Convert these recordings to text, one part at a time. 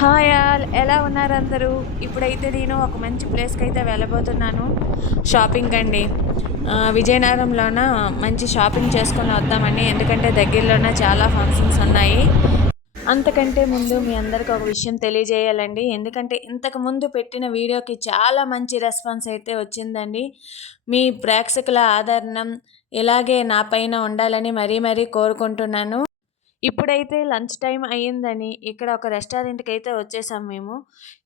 Hi all ఎలా ఉన్నారు అందరూ? ఇప్పుడైతే నేను ఒక మంచి ప్లేస్కి అయితే వెళ్ళబోతున్నాను షాపింగ్ అండి. విజయనగరంలోన మంచి షాపింగ్ చేసుకొని వద్దామని, ఎందుకంటే దగ్గరలోన చాలా ఫంక్షన్స్ ఉన్నాయి. అంతకంటే ముందు మీ అందరికి ఒక విషయం తెలియజేయాలండి. ఎందుకంటే ఇంతకు ముందు పెట్టిన వీడియోకి చాలా మంచి రెస్పాన్స్ అయితే వచ్చిందండి. మీ ప్రేక్షకుల ఆదరణం ఇలాగే నా పైన ఉండాలని మరీ మరీ కోరుకుంటున్నాను. ఇప్పుడైతే లంచ్ టైం అయ్యిందని ఇక్కడ ఒక రెస్టారెంట్కి అయితే వచ్చేసాం మేము.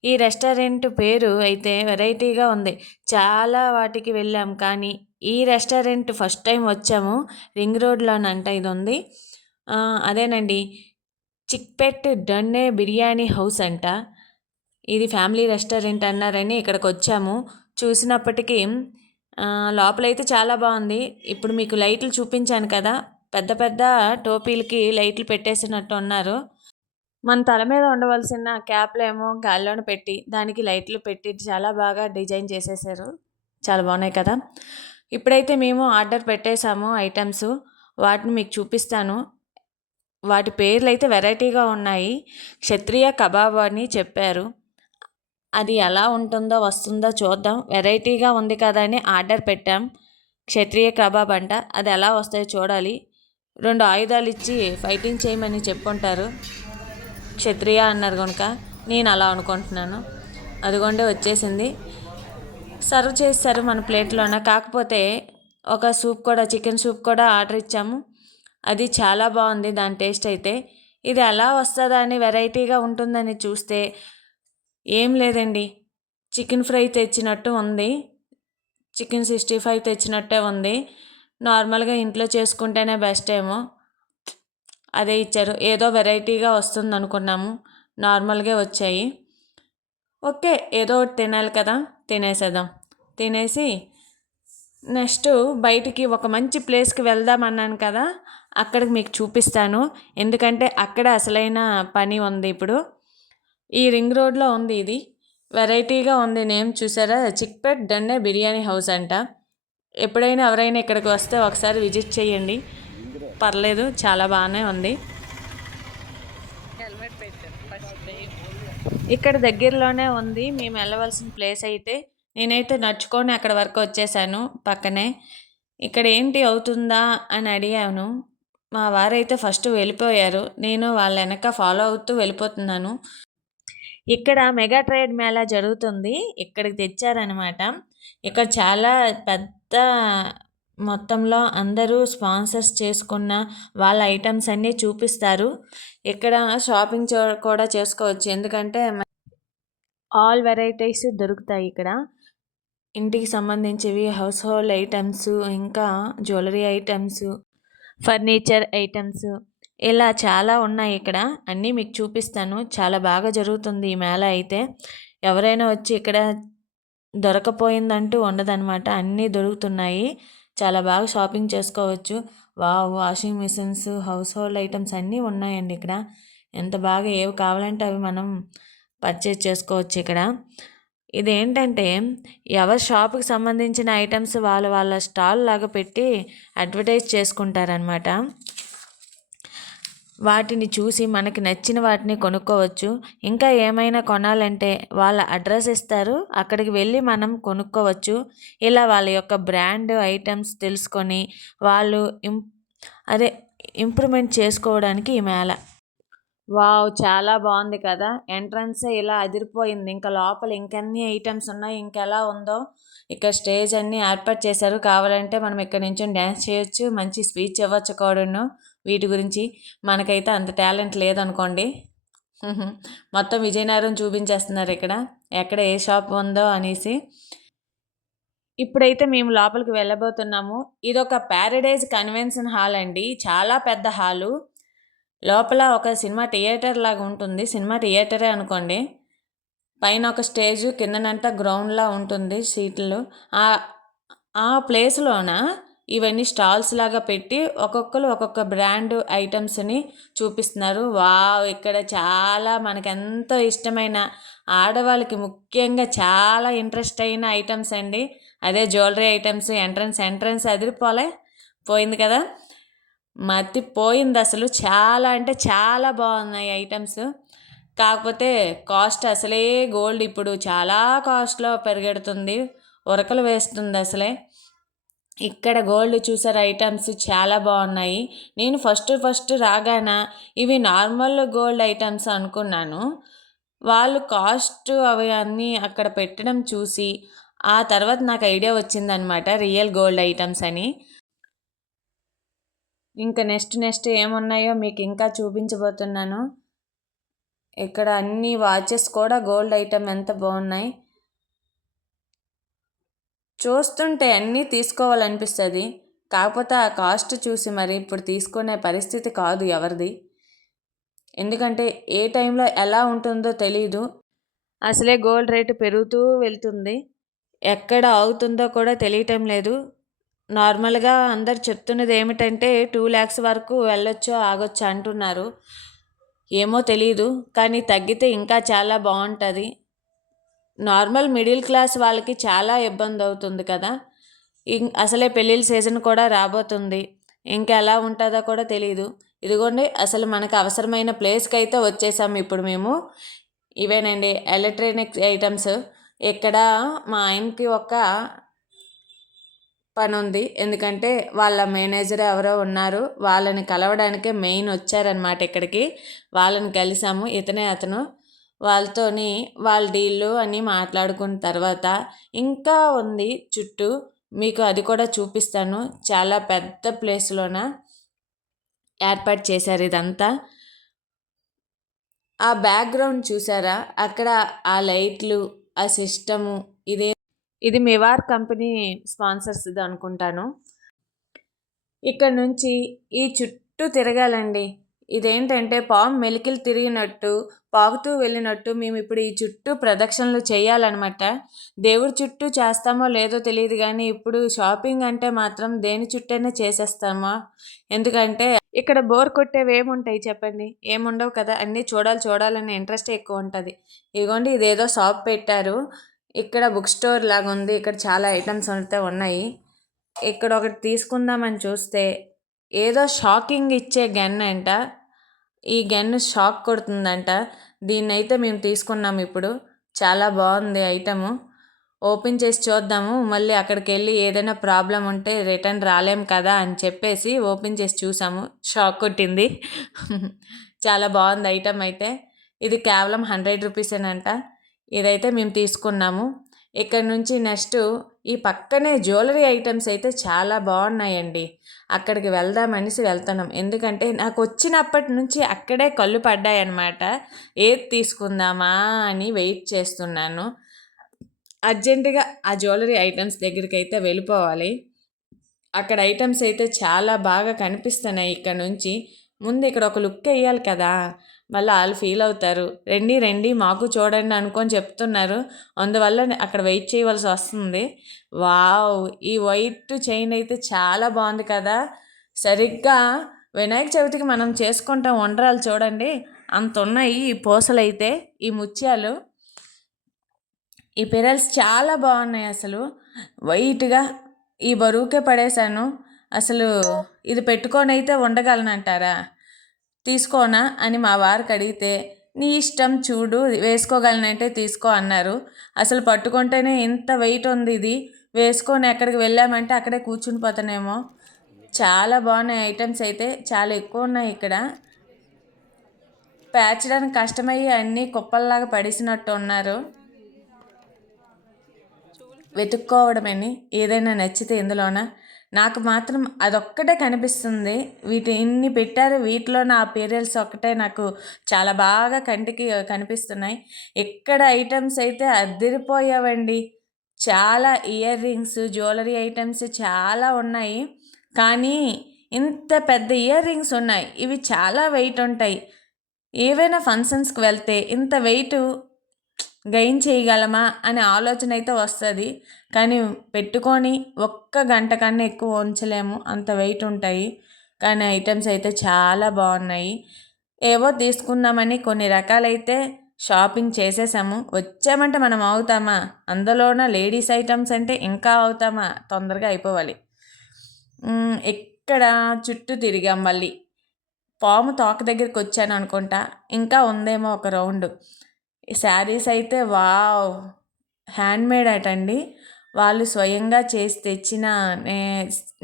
ఈ రెస్టారెంట్ పేరు అయితే వెరైటీగా ఉంది. చాలా వాటికి వెళ్ళాం, కానీ ఈ రెస్టారెంట్ ఫస్ట్ టైం వచ్చాము. రింగ్ రోడ్లోనంట ఇది ఉంది. అదేనండి, చిక్పెట్ డొన్నే బిర్యానీ హౌస్ అంట. ఇది ఫ్యామిలీ రెస్టారెంట్ అన్నారని ఇక్కడికి వచ్చాము. చూసినప్పటికీ లోపలైతే చాలా బాగుంది. ఇప్పుడు మీకు లైట్లు చూపించాను కదా, పెద్ద పెద్ద టోపీలకి లైట్లు పెట్టేసినట్టు ఉన్నారు. మన తల మీద ఉండవలసిన క్యాప్లేమో గాల్లోనే పెట్టి దానికి లైట్లు పెట్టి చాలా బాగా డిజైన్ చేసేసారు. చాలా బాగున్నాయి కదా. ఇప్పుడైతే మేము ఆర్డర్ పెట్టేశాము ఐటమ్స్. వాటిని మీకు చూపిస్తాను. వాటి పేర్లు అయితే వెరైటీగా ఉన్నాయి. క్షత్రియ కబాబ్ అని చెప్పారు. అది ఎలా ఉంటుందో వస్తుందో చూద్దాం. వెరైటీగా ఉంది కదా అని ఆర్డర్ పెట్టాం. క్షత్రియ కబాబ్ అంట. అది ఎలా వస్తాయో చూడాలి. 2 ఆయుధాలు ఇచ్చి ఫైటింగ్ చేయమని చెప్పుంటారు. క్షత్రియ అన్నారు కనుక నేను అలా అనుకుంటున్నాను. అదిగోండే వచ్చేసింది. సర్వ్ చేస్తారు మన ప్లేట్లోన. కాకపోతే ఒక సూప్ కూడా, చికెన్ సూప్ కూడా ఆర్డర్ ఇచ్చాము. అది చాలా బాగుంది దాని టేస్ట్ అయితే. ఇది ఎలా వస్తుందా అని, వెరైటీగా ఉంటుందని చూస్తే ఏం లేదండి, చికెన్ ఫ్రై తెచ్చినట్టు ఉంది. చికెన్ 65 తెచ్చినట్టే ఉంది. నార్మల్గా ఇంట్లో చేసుకుంటేనే బెస్ట్ ఏమో, అదే ఇచ్చారు. ఏదో వెరైటీగా వస్తుంది అనుకున్నాము, నార్మల్గా వచ్చాయి. ఓకే, ఏదో ఒకటి తినాలి కదా, తినేసేద్దాం. తినేసి నెక్స్ట్ బయటికి ఒక మంచి ప్లేస్కి వెళ్దామన్నాను కదా, అక్కడికి మీకు చూపిస్తాను. ఎందుకంటే అక్కడ అసలైన పని ఉంది ఇప్పుడు. ఈ రింగ్ రోడ్లో ఉంది ఇది. వెరైటీగా ఉంది నేమ్ చూసారా, చిక్పెట్ డొన్నే బిర్యానీ హౌస్ అంట. ఎప్పుడైనా ఎవరైనా ఇక్కడికి వస్తే ఒకసారి విజిట్ చేయండి, పర్లేదు, చాలా బాగానే ఉంది. ఇక్కడ దగ్గరలోనే ఉంది మేము వెళ్ళవలసిన ప్లేస్ అయితే. నేనైతే నడుచుకొని అక్కడ వరకు వచ్చేసాను పక్కనే. ఇక్కడ ఏంటి అవుతుందా అని అడిగాను. మా వారైతే ఫస్ట్ వెళ్ళిపోయారు. నేను వాళ్ళ వెనక ఫాలో అవుతూ వెళ్ళిపోతున్నాను. ఇక్కడ మెగా ట్రేడ్ మేళా జరుగుతుంది, ఇక్కడికి తెచ్చారనమాట. ఇక్కడ చాలా పెద్ద మొత్తంలో అందరూ స్పాన్సర్స్ చేసుకున్న వాళ్ళ ఐటమ్స్ అన్నీ చూపిస్తారు. ఇక్కడ షాపింగ్ కూడా చేసుకోవచ్చు, ఎందుకంటే ఆల్ వెరైటీస్ దొరుకుతాయి ఇక్కడ. ఇంటికి సంబంధించివి, హౌస్ హోల్డ్ ఐటమ్స్, ఇంకా జ్యువెలరీ ఐటమ్స్, ఫర్నిచర్ ఐటమ్స్, ఇలా చాలా ఉన్నాయి ఇక్కడ. అన్నీ మీకు చూపిస్తాను. చాలా బాగా జరుగుతుంది ఈ మేళా అయితే. ఎవరైనా వచ్చి ఇక్కడ దొరకపోయిందంటూ ఉండదన్నమాట, అన్నీ దొరుకుతున్నాయి. చాలా బాగా షాపింగ్ చేసుకోవచ్చు. Washing machines, house hold items అన్నీ ఉన్నాయండి ఇక్కడ. ఎంత బాగా ఏవి కావాలంటే అవి మనం పర్చేజ్ చేసుకోవచ్చు ఇక్కడ. ఇదేంటంటే ఎవరి షాప్కి సంబంధించిన ఐటమ్స్ వాళ్ళ వాళ్ళ స్టాల్ లాగా పెట్టి అడ్వర్టైజ్ చేసుకుంటారనమాట. వాటిని చూసి మనకి నచ్చిన వాటిని కొనుక్కోవచ్చు. ఇంకా ఏమైనా కొనాలంటే వాళ్ళ అడ్రస్ ఇస్తారు, అక్కడికి వెళ్ళి మనం కొనుక్కోవచ్చు. ఇలా వాళ్ళ యొక్క బ్రాండ్ ఐటమ్స్ తెలుసుకొని వాళ్ళు ఇంప్రూవ్మెంట్ చేసుకోవడానికి ఈ మేళ. వావ్, చాలా బాగుంది కదా. ఎంట్రన్సే ఇలా అదిరిపోయింది. ఇంకా లోపల ఇంకెన్ని ఐటమ్స్ ఉన్నాయి, ఇంకెలా ఉందో. ఇక్కడ స్టేజ్ అన్నీ ఏర్పాటు చేశారు. కావాలంటే మనం ఇక్కడ నుంచి డ్యాన్స్ చేయొచ్చు, మంచి స్పీచ్ ఇవ్వచ్చు కూడాను వీటి గురించి. మనకైతే అంత టాలెంట్ లేదనుకోండి. మొత్తం విజయనగరం చూపించేస్తున్నారు ఇక్కడ, ఎక్కడ ఏ షాప్ ఉందో అనేసి. ఇప్పుడైతే మేము లోపలికి వెళ్ళబోతున్నాము. ఇదొక ప్యారడైజ్ కన్వెన్షన్ హాల్ అండి, చాలా పెద్ద హాలు. లోపల ఒక సినిమా థియేటర్ లాగా ఉంటుంది, సినిమా థియేటరే అనుకోండి. పైన ఒక స్టేజ్, కిందనంతా గ్రౌండ్లా ఉంటుంది సీట్లు. ఆ ప్లేస్లోన ఇవన్నీ స్టాల్స్ లాగా పెట్టి ఒక్కొక్కరు ఒక్కొక్క బ్రాండ్ ఐటమ్స్ని చూపిస్తున్నారు. ఇక్కడ చాలా మనకు ఎంతో ఇష్టమైన, ఆడవాళ్ళకి ముఖ్యంగా చాలా ఇంట్రెస్ట్ అయిన ఐటమ్స్ అండి. అదే జ్యువెలరీ ఐటమ్స్. ఎంట్రన్స్ పోయింది కదా, మతిపోయింది అసలు. చాలా అంటే చాలా బాగున్నాయి ఐటమ్స్. కాకపోతే కాస్ట్ అసలే గోల్డ్ ఇప్పుడు చాలా కాస్ట్లో పెరిగెడుతుంది, ఉరకలు వేస్తుంది అసలే. ఇక్కడ గోల్డ్ చూసారు ఐటమ్స్ చాలా బాగున్నాయి. నేను ఫస్ట్ రాగాన ఇవి నార్మల్ గోల్డ్ ఐటమ్స్ అనుకున్నాను. వాళ్ళు కాస్ట్ అవి అన్నీ అక్కడ పెట్టడం చూసి ఆ తర్వాత నాకు ఐడియా వచ్చిందనమాట, రియల్ గోల్డ్ ఐటమ్స్ అని. ఇంకా నెక్స్ట్ ఏమున్నాయో మీకు ఇంకా చూపించబోతున్నాను. ఇక్కడ అన్ని వాచెస్ కూడా గోల్డ్ ఐటమ్ ఎంత బాగున్నాయి, చూస్తుంటే అన్నీ తీసుకోవాలనిపిస్తుంది. కాకపోతే ఆ కాస్ట్ చూసి మరి ఇప్పుడు తీసుకునే పరిస్థితి కాదు ఎవరిది. ఎందుకంటే ఏ టైంలో ఎలా ఉంటుందో తెలీదు. అసలే గోల్డ్ రేటు పెరుగుతూ వెళ్తుంది, ఎక్కడ ఆగుతుందో కూడా తెలియటం లేదు. నార్మల్గా అందరు చెప్తున్నది ఏమిటంటే 2 lakhs వరకు వెళ్ళొచ్చో ఆగొచ్చో అంటున్నారు. ఏమో తెలీదు, కానీ తగ్గితే ఇంకా చాలా బాగుంటుంది. నార్మల్ మిడిల్ క్లాస్ వాళ్ళకి చాలా ఇబ్బంది అవుతుంది కదా. అసలే పెళ్ళిళ్ళ సీజన్ కూడా రాబోతుంది, ఇంకా ఎలా ఉంటుందో కూడా తెలీదు. ఇదిగోండి అసలు మనకు అవసరమైన ప్లేస్కి అయితే వచ్చేసాము ఇప్పుడు మేము. ఇవేనండి ఎలక్ట్రానిక్ ఐటమ్స్. ఇక్కడ మా ఆయనకి ఒక పని ఉంది, ఎందుకంటే వాళ్ళ మేనేజర్ ఎవరో ఉన్నారు, వాళ్ళని కలవడానికే మెయిన్ వచ్చారనమాట ఇక్కడికి. వాళ్ళని కలిసాము, అతను. వాళ్ళతోని వాళ్ళ డీళ్ళు అన్నీ మాట్లాడుకున్న తర్వాత ఇంకా ఉంది చుట్టూ, మీకు అది కూడా చూపిస్తాను. చాలా పెద్ద ప్లేస్లోన ఏర్పాటు చేశారు ఇదంతా. ఆ బ్యాక్గ్రౌండ్ చూసారా, అక్కడ ఆ లైట్లు, ఆ సిస్టము, ఇది మెవార్ కంపెనీ స్పాన్సర్స్ అనుకుంటాను. ఇక్కడ నుంచి ఈ చుట్టూ తిరగాలండి. ఇదేంటంటే పాము మెలికలు తిరిగినట్టు, పాకుతూ వెళ్ళినట్టు మేము ఇప్పుడు ఈ చుట్టూ ప్రదక్షిణలు చేయాలన్నమాట. దేవుడి చుట్టూ చేస్తామో లేదో తెలియదు, కానీ ఇప్పుడు షాపింగ్ అంటే మాత్రం దేని చుట్టూనే చేసేస్తామా. ఎందుకంటే ఇక్కడ బోర్ కొట్టేవి ఏముంటాయి చెప్పండి, ఏముండవు కదా. అన్నీ చూడాలనే ఇంట్రెస్ట్ ఎక్కువ ఉంటుంది. ఇదిగోండి ఇదేదో షాప్ పెట్టారు, ఇక్కడ బుక్ స్టోర్ లాగా ఉంది. ఇక్కడ చాలా ఐటమ్స్ అయితే ఉన్నాయి. ఇక్కడ ఒకటి తీసుకుందామని చూస్తే ఏదో షాకింగ్ ఇచ్చే గన్ అంట. ఈ గన్ షాక్ కొడుతుందంట. దీన్ని అయితే మేము తీసుకున్నాము ఇప్పుడు. చాలా బాగుంది ఐటము. ఓపెన్ చేసి చూద్దాము, మళ్ళీ అక్కడికి వెళ్ళి ఏదైనా ప్రాబ్లం ఉంటే రిటర్న్ రాలేం కదా అని చెప్పేసి ఓపెన్ చేసి చూసాము. షాక్ కొట్టింది. చాలా బాగుంది ఐటమ్ అయితే. ఇది కేవలం 100 రూపీసేనంట. ఇదైతే మేము తీసుకున్నాము. ఇక్కడ నుంచి నెక్స్ట్ ఈ పక్కనే జ్యువెలరీ ఐటమ్స్ అయితే చాలా బాగున్నాయండి. అక్కడికి వెళ్దామనేసి వెళ్తున్నాం, ఎందుకంటే నాకు వచ్చినప్పటి నుంచి అక్కడే కళ్ళు పడ్డాయన్నమాట. ఏది తీసుకుందామా అని వెయిట్ చేస్తున్నాను. అర్జెంటుగా ఆ జ్యువెలరీ ఐటమ్స్ దగ్గరికి అయితే వెళ్ళిపోవాలి. అక్కడ ఐటమ్స్ అయితే చాలా బాగా కనిపిస్తున్నాయి. ఇక్కడ నుంచి ముందు ఇక్కడ ఒక లుక్ వేయాలి కదా, మళ్ళీ వాళ్ళు ఫీల్ అవుతారు. రండి మాకు చూడండి అనుకొని చెప్తున్నారు, అందువల్ల అక్కడ వెయిట్ చేయవలసి వస్తుంది. వావ్, ఈ వైట్ చైన్ అయితే చాలా బాగుంది కదా. సరిగ్గా వినాయక చవితికి మనం చేసుకుంటాం ఉండ్రాలు చూడండి, అంత ఉన్నాయి ఈ పూసలు అయితే, ఈ ముత్యాలు, ఈ పెరల్స్ చాలా బాగున్నాయి అసలు. వైట్గా ఈ బరువుకే పడేశాను. అసలు ఇది పెట్టుకొని అయితే ఉండగలనంటారా, తీసుకోనా అని మా వారికి అడిగితే, నీ ఇష్టం చూడు, వేసుకోగలనంటే తీసుకో అన్నారు. అసలు పట్టుకుంటేనే ఇంత వెయిట్ ఉంది, ఇది వేసుకొని ఎక్కడికి వెళ్ళామంటే అక్కడే కూర్చుని పోతానేమో. చాలా బాగున్నాయి ఐటమ్స్ అయితే, చాలా ఎక్కువ ఉన్నాయి ఇక్కడ. పేర్చడానికి కష్టమయ్యి అన్నీ కుప్పల్లాగా పడేసినట్టు ఉన్నారు. వెతుక్కోవడమని ఏదైనా నచ్చితే ఇందులోన నాకు మాత్రం అదొక్కటే కనిపిస్తుంది. ఇన్ని పెట్టారు, వీటిలో నా పీరియల్స్ ఒక్కటే నాకు చాలా బాగా కంటికి కనిపిస్తున్నాయి. ఇక్కడ ఐటమ్స్ అయితే అదిరిపోయావండి. చాలా ఇయర్ రింగ్స్, జ్యువెలరీ ఐటమ్స్ చాలా ఉన్నాయి. కానీ ఇంత పెద్ద ఇయర్ రింగ్స్ ఉన్నాయి, ఇవి చాలా వెయిట్ ఉంటాయి. ఏవైనా ఫంక్షన్స్కి వెళ్తే ఇంత వెయిట్ గెయిన్ చేయగలమా అనే ఆలోచన అయితే వస్తుంది, కానీ పెట్టుకొని ఒక్క గంట కన్నా ఎక్కువ ఉంచలేము, అంత వెయిట్ ఉంటాయి. కానీ ఐటమ్స్ అయితే చాలా బాగున్నాయి. ఏవో తీసుకుందామని కొన్ని రకాలైతే షాపింగ్ చేసేసాము. వచ్చామంటే మనం అవుతామా, అందులోన లేడీస్ ఐటమ్స్ అంటే ఇంకా అవుతామా, తొందరగా అయిపోవాలి. ఇక్కడ చుట్టూ తిరిగాం, మళ్ళీ పాము తోక దగ్గరికి వచ్చాను అనుకుంటా, ఇంకా ఉందేమో ఒక రౌండ్. ఈ శారీస్ అయితే వావ్, హ్యాండ్మేడ్ అటండి, వాళ్ళు స్వయంగా చేసి తెచ్చిన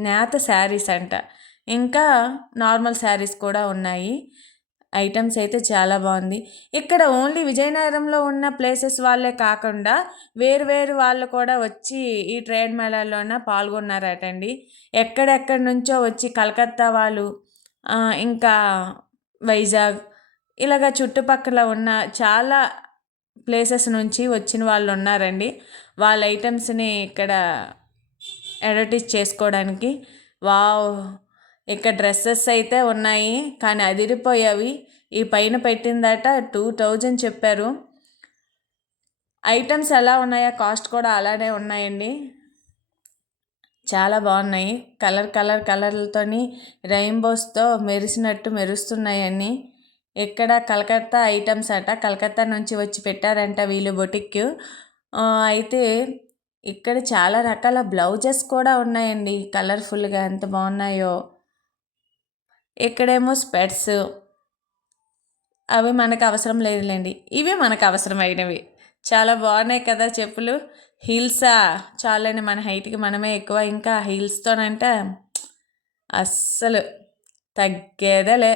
నేత శారీస్ అంట. ఇంకా నార్మల్ శారీస్ కూడా ఉన్నాయి. ఐటమ్స్ అయితే చాలా బాగుంది. ఇక్కడ ఓన్లీ విజయనగరంలో ఉన్న ప్లేసెస్ వాళ్ళే కాకుండా వేరు వేరు వాళ్ళు కూడా వచ్చి ఈ ట్రేడ్ మేళాల్లోన పాల్గొన్నారటండి. ఎక్కడెక్కడి నుంచో వచ్చి కలకత్తా వాళ్ళు, ఇంకా వైజాగ్, ఇలాగ చుట్టుపక్కల ఉన్న చాలా ప్లేసెస్ నుంచి వచ్చిన వాళ్ళు ఉన్నారండి. వాళ్ళ ఐటమ్స్ని ఇక్కడ అడ్వర్టైజ్ చేసుకోవడానికి. వావ్, ఇక్కడ డ్రెస్సెస్ అయితే ఉన్నాయి కానీ అదిరిపోయావి. ఈ పైన పెట్టిందట 2000 చెప్పారు. ఐటమ్స్ ఎలా ఉన్నాయో కాస్ట్ కూడా అలానే ఉన్నాయండి. చాలా బాగున్నాయి. కలర్లతోని రెయిన్బోస్తో మెరిసినట్టు మెరుస్తున్నాయన్నీ. ఇక్కడ కలకత్తా ఐటమ్స్ అట, కలకత్తా నుంచి వచ్చి పెట్టారంట వీళ్ళు బొటిక్. అయితే ఇక్కడ చాలా రకాల బ్లౌజెస్ కూడా ఉన్నాయండి, కలర్ఫుల్గా ఎంత బాగున్నాయో. ఇక్కడేమో స్పెట్స్, అవి మనకు అవసరం లేదులేండి, ఇవి మనకు అవసరమైనవి. చాలా బాగున్నాయి కదా చెప్పులు. హీల్సా, చాలండి మన హైట్కి మనమే ఎక్కువ, ఇంకా హీల్స్తోనంటే అస్సలు తగ్గేదేలే,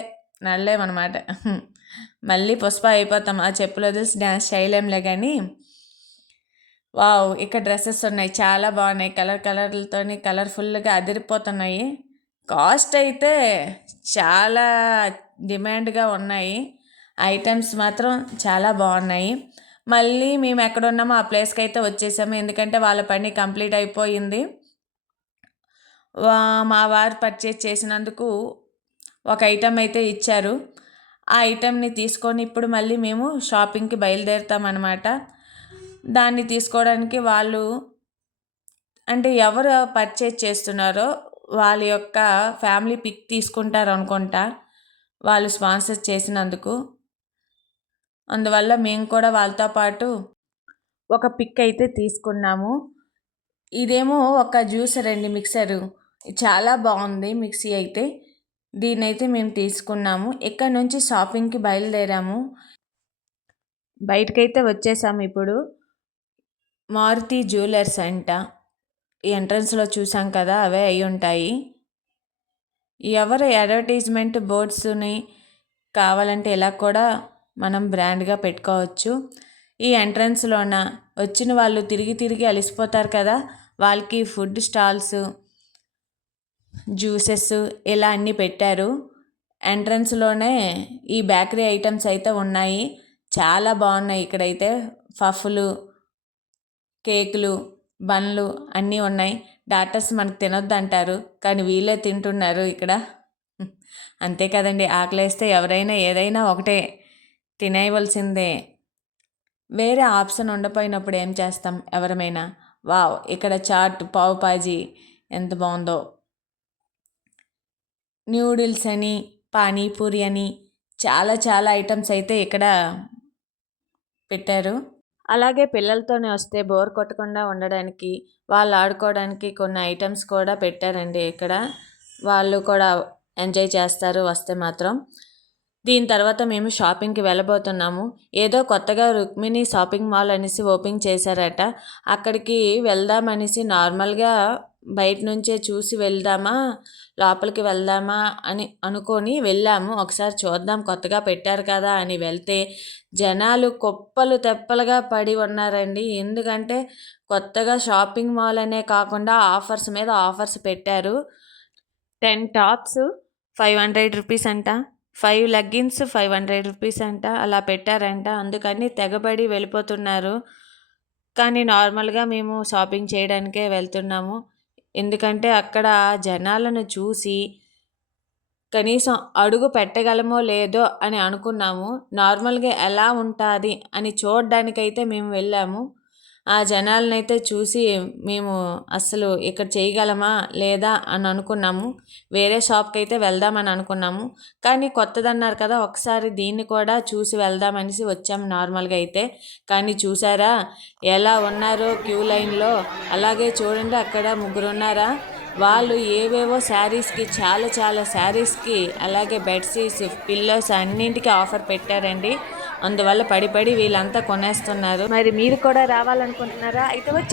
నడలేమన్నమాట. మళ్ళీ పుష్ప అయిపోతాం ఆ చెప్పులు వదిలేసి డ్యాన్స్ చేయలేంలే. కానీ వావ్, ఇక్కడ డ్రెస్సెస్ ఉన్నాయి, చాలా బాగున్నాయి, కలర్లతోని కలర్ఫుల్గా అదిరిపోతున్నాయి. కాస్ట్ అయితే చాలా డిమాండ్గా ఉన్నాయి. ఐటమ్స్ మాత్రం చాలా బాగున్నాయి. మళ్ళీ మేము ఎక్కడ ఉన్నామో ఆ ప్లేస్కి అయితే వచ్చేసాము, ఎందుకంటే వాళ్ళ పని కంప్లీట్ అయిపోయింది. మా వారు పర్చేజ్ చేసినందుకు ఒక ఐటమ్ అయితే ఇచ్చారు. ఆ ఐటమ్ని తీసుకొని ఇప్పుడు మళ్ళీ మేము షాపింగ్కి బయలుదేరుతామన్నమాట. దాన్ని తీసుకోవడానికి వాళ్ళు, అంటే ఎవరు పర్చేజ్ చేస్తున్నారో వాళ్ళ యొక్క ఫ్యామిలీ పిక్ తీసుకుంటారు అనుకుంటా, వాళ్ళు స్పాన్సర్ చేసినందుకు. అందువల్ల మేము కూడా వాళ్ళతో పాటు ఒక పిక్ అయితే తీసుకున్నాము. ఇదేమో ఒక జ్యూసర్ అండి, మిక్సరు, చాలా బాగుంది మిక్సీ అయితే. దీన్నైతే మేము తీసుకున్నాము. ఇక్కడ నుంచి షాపింగ్కి బయలుదేరాము. బయటకైతే వచ్చేసాము ఇప్పుడు. మారుతి జ్యువెలర్స్ అంట, ఈ ఎంట్రన్స్లో చూసాం కదా, అవే అయి ఉంటాయి. ఎవరు అడ్వర్టైజ్మెంట్ బోర్డ్స్ని కావాలంటే ఇలా కూడా మనం బ్రాండ్గా పెట్టుకోవచ్చు. ఈ ఎంట్రన్స్లోన వచ్చిన వాళ్ళు తిరిగి తిరిగి అలసిపోతారు కదా, వాళ్ళకి ఫుడ్ స్టాల్స్, జ్యూసెస్ ఇలా అన్నీ పెట్టారు. ఎంట్రన్స్లోనే ఈ బేకరీ ఐటమ్స్ అయితే ఉన్నాయి, చాలా బాగున్నాయి. ఇక్కడైతే పఫ్లు, కేకులు, బన్లు అన్నీ ఉన్నాయి. డాక్టర్స్ మనకు తినొద్దు అంటారు, కానీ వీళ్ళే తింటున్నారు ఇక్కడ. అంతే కదండి, ఆకలేస్తే ఎవరైనా ఏదైనా ఒకటే తినేయవలసిందే. వేరే ఆప్షన్ ఉండపోయినప్పుడు ఏం చేస్తాం ఎవరమైనా. వావ్, ఇక్కడ చాట్, పావు బాజీ ఎంత బాగుందో. న్యూడిల్స్ అని, పానీపూరి అని చాలా చాలా ఐటమ్స్ అయితే ఇక్కడ పెట్టారు. అలాగే పిల్లలతోనే వస్తే బోర్ కొట్టకుండా ఉండడానికి, వాళ్ళు ఆడుకోవడానికి కొన్ని ఐటమ్స్ కూడా పెట్టారండి ఇక్కడ. వాళ్ళు కూడా ఎంజాయ్ చేస్తారు వస్తే మాత్రం. దీని తర్వాత మేము షాపింగ్కి వెళ్ళబోతున్నాము. ఏదో కొత్తగా రుక్మిణి షాపింగ్ మాల్ అనేసి ఓపెన్ చేశారట, అక్కడికి వెళ్దామనేసి నార్మల్గా బయట నుంచే చూసి వెళ్దామా, లోపలికి వెళ్దామా అని అనుకొని వెళ్ళాము. ఒకసారి చూద్దాం, కొత్తగా పెట్టారు కదా అని వెళ్తే జనాలు కుప్పలు తెప్పలుగా పడి ఉన్నారండి. ఎందుకంటే కొత్తగా షాపింగ్ మాల్ అనే కాకుండా ఆఫర్స్ మీద ఆఫర్స్ పెట్టారు. 10 టాప్స్ 500 రూపీస్ అంట, 5 లెగ్గిన్స్ 500 రూపీస్ అంట, అలా పెట్టారంట. అందుకని తెగబడి వెళ్ళిపోతున్నారు. కానీ నార్మల్గా మేము షాపింగ్ చేయడానికే వెళ్తున్నాము, ఎందుకంటే అక్కడ జనాలను చూసి కనీసం అడుగు పెట్టగలమో లేదో అని అనుకున్నాము. నార్మల్గా ఎలా ఉంటుంది అని చూడడానికైతే మేము వెళ్ళాము. ఆ జనాలనైతే చూసి మేము అస్సలు ఇక్కడ చేయగలమా లేదా అని అనుకున్నాము. వేరే షాప్కి అయితే వెళ్దామని అనుకున్నాము, కానీ కొత్తదన్నారు కదా, ఒకసారి దీన్ని కూడా చూసి వెళ్దామనేసి వచ్చాము నార్మల్గా అయితే. కానీ చూసారా ఎలా ఉన్నారో క్యూ లైన్లో. అలాగే చూడండి, అక్కడ 3 ఉన్నారా, వాళ్ళు ఏవేవో శారీస్కి చాలా చాలా శారీస్కి అలాగే బెడ్షీట్స్ పిల్లోస్ అన్నింటికి ఆఫర్ పెట్టారండి. అందువల్ల పడి వీళ్ళంతా కొనేస్తున్నారు. మరి మీరు కూడా రావాలనుకుంటున్నారా? అయితే వచ్చి